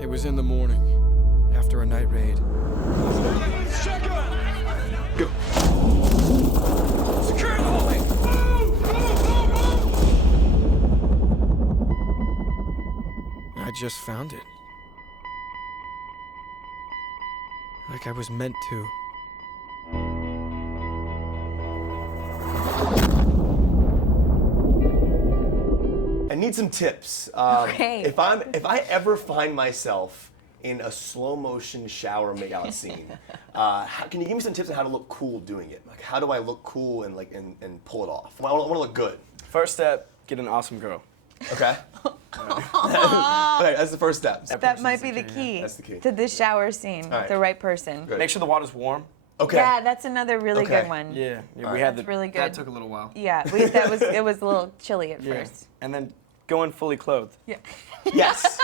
It was in the morning, after a night raid. Go. Secure the hallway! Move! I just found it. Like I was meant to. I need some tips. Okay. If I ever find myself in a slow motion shower makeout scene, can you give me some tips on how to look cool doing it? Like, how do I look cool and and pull it off? I want to look good. First step, get an awesome girl. Okay. Okay, that's the first step. That might be the key. That's the key. To this shower scene, All right. the right person. Good. Make sure the water's warm. Okay. Yeah, that's another really Okay. good one. Yeah, we right. had That's the. really good. That took a little while. Yeah, it was a little chilly at first. And then go in fully clothed. Yeah. Yes.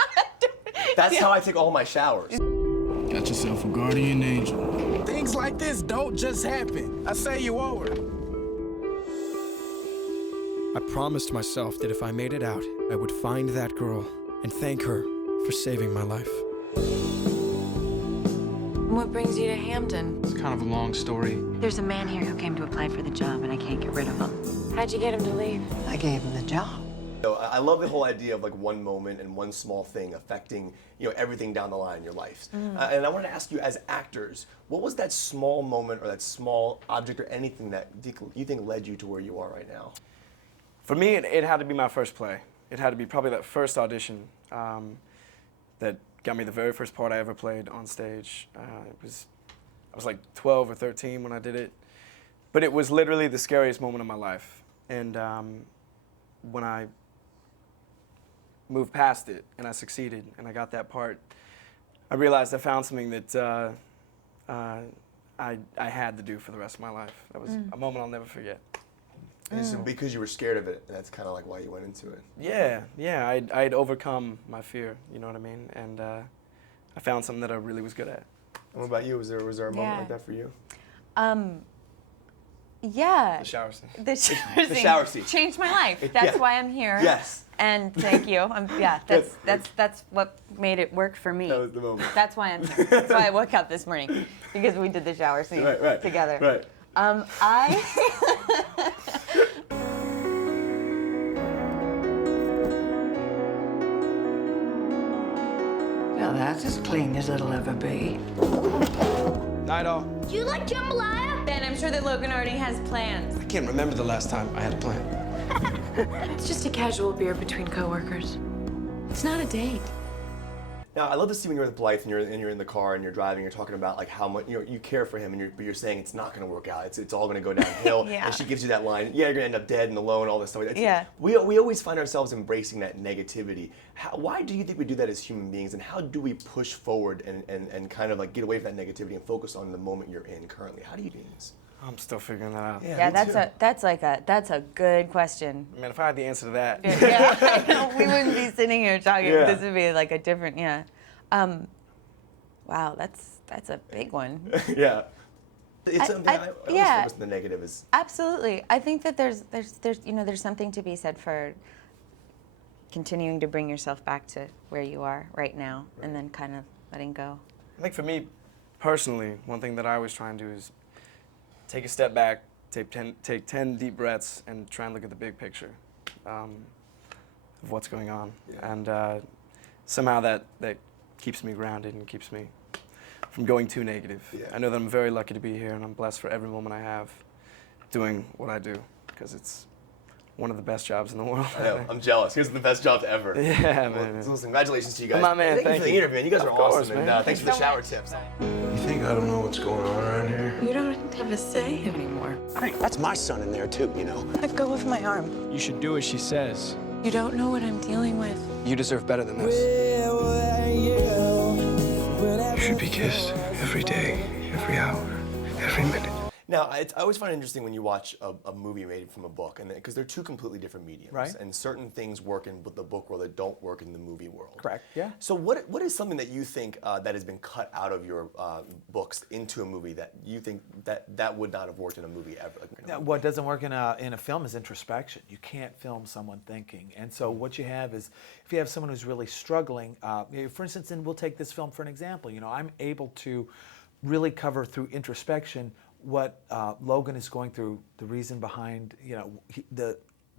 That's how I take all my showers. Got yourself a guardian angel. Things like this don't just happen. I say you owe her. I promised myself that if I made it out, I would find that girl and thank her for saving my life. What brings you to Hampton? It's kind of a long story. There's a man here who came to apply for the job, and I can't get rid of him. How'd you get him to leave? I gave him the job. So I love the whole idea of like one moment and one small thing affecting everything down the line in your life. And I wanted to ask you, as actors, what was that small moment or that small object or anything that you think led you to where you are right now? For me, it had to be my first play. It had to be probably that first audition that got me the very first part I ever played on stage. I was like 12 or 13 when I did it, but it was literally the scariest moment of my life. And when I moved past it and I succeeded and I got that part, I realized I found something that I had to do for the rest of my life. That was a moment I'll never forget. And it's because you were scared of it, and that's kind of like why you went into it. Yeah, I'd overcome my fear, you know what I mean? And I found something that I really was good at. And what about you? Was there a moment like that for you? Yeah. The shower scene. The shower scene. The shower scene. Changed my life. That's why I'm here. Yes. And thank you. That's what made it work for me. That was the moment. That's why I'm here. That's why I woke up this morning, because we did the shower scene together. Right. Now that's as clean as it'll ever be. Night all. Do you like jambalaya? Ben, I'm sure that Logan already has plans. I can't remember the last time I had a plan. It's just a casual beer between coworkers. It's not a date. Now, I love to see when you're with Blythe and you're in the car and you're driving, you're talking about like how much you care for him, but you're saying it's not going to work out. It's all going to go downhill. Yeah. And she gives you that line, yeah, you're going to end up dead and alone, all this stuff. Yeah. We always find ourselves embracing that negativity. Why do you think we do that as human beings, and how do we push forward and kind of like get away from that negativity and focus on the moment you're in currently? How do you do this? I'm still figuring that out. Yeah, that's a good question. Man, if I had the answer to that. Yeah, I know, we wouldn't be sitting here talking. Yeah. This would be like a different, wow, that's a big one. Yeah. It's something I always yeah. focus on the negative is. Absolutely. I think that there's something to be said for continuing to bring yourself back to where you are right now, and then kind of letting go. I think for me, personally, one thing that I always try and do is take a step back, take 10 deep breaths, and try and look at the big picture of what's going on. Yeah. And somehow that keeps me grounded and keeps me from going too negative. Yeah. I know that I'm very lucky to be here, and I'm blessed for every moment I have doing what I do, because it's one of the best jobs in the world. I know, I'm jealous. Here's the best jobs ever. Yeah, Well, man. so listen, congratulations to you guys. Come on, man. Thank you for the interview, man. You guys Of are course, awesome, man. and thanks for the shower tips. You think I don't know what's going on around here? You don't have a say anymore. That's my son in there, too, you know. Let go of my arm. You should do as she says. You don't know what I'm dealing with. You deserve better than this. You should be kissed every day, every hour, every minute. Now, I always find it interesting when you watch a movie made from a book, and because they're two completely different mediums, Right. and certain things work in the book world that don't work in the movie world. Correct, yeah. So what is something that you think that has been cut out of your books into a movie that you think that would not have worked in a movie ever? What doesn't work in a film is introspection. You can't film someone thinking. And so what you have is, if you have someone who's really struggling, for instance, and we'll take this film for an example, I'm able to really cover through introspection what Logan is going through, the reason behind, the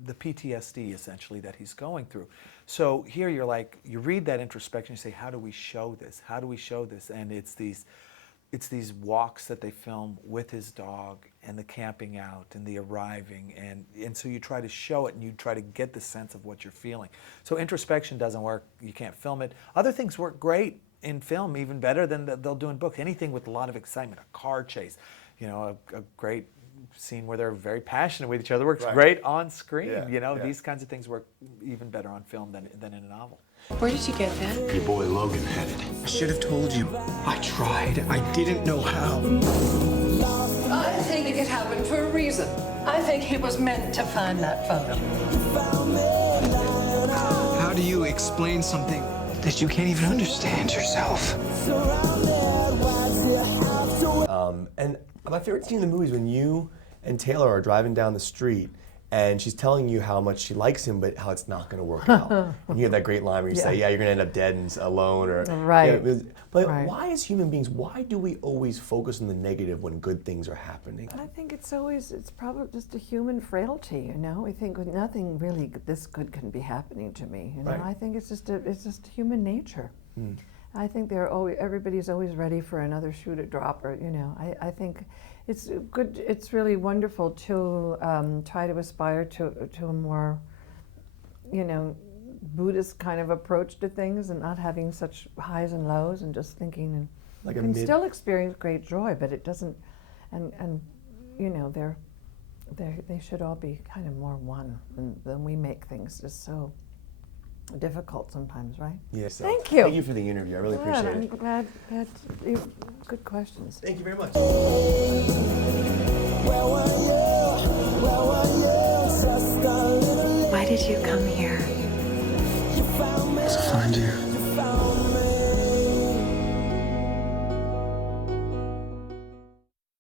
PTSD essentially that he's going through. So here you read that introspection, you say, how do we show this? How do we show this? And it's these walks that they film with his dog, and the camping out, and the arriving, and so you try to show it, and you try to get the sense of what you're feeling. So introspection doesn't work, you can't film it. Other things work great in film, even better than they'll do in books. Anything with a lot of excitement, a car chase, a great scene where they're very passionate with each other works great on screen. These kinds of things work even better on film than in a novel. Where did you get that? Your boy Logan had it. I should have told you. I tried. I didn't know how. I think it happened for a reason. I think he was meant to find that photo. How do you explain something that you can't even understand yourself? And my favorite scene in the movie is when you and Taylor are driving down the street, and she's telling you how much she likes him, but how it's not going to work out. And you have that great line where you say, "Yeah, you're going to end up dead and alone," or Right. But why, as human beings, why do we always focus on the negative when good things are happening? I think it's probably just a human frailty, We think nothing really this good can be happening to me, Right. I think it's just human nature. I think everybody's always ready for another shoe to drop, or I think it's good. It's really wonderful to try to aspire to a more, Buddhist kind of approach to things, and not having such highs and lows, and just thinking, and Like you can still experience great joy, but it doesn't, and they should all be kind of more one than we make things just so difficult sometimes, right? Yes. Thank you. Thank you for the interview. I really appreciate I'm it. glad that good questions. Thank you very much. Why did you come here? To find you.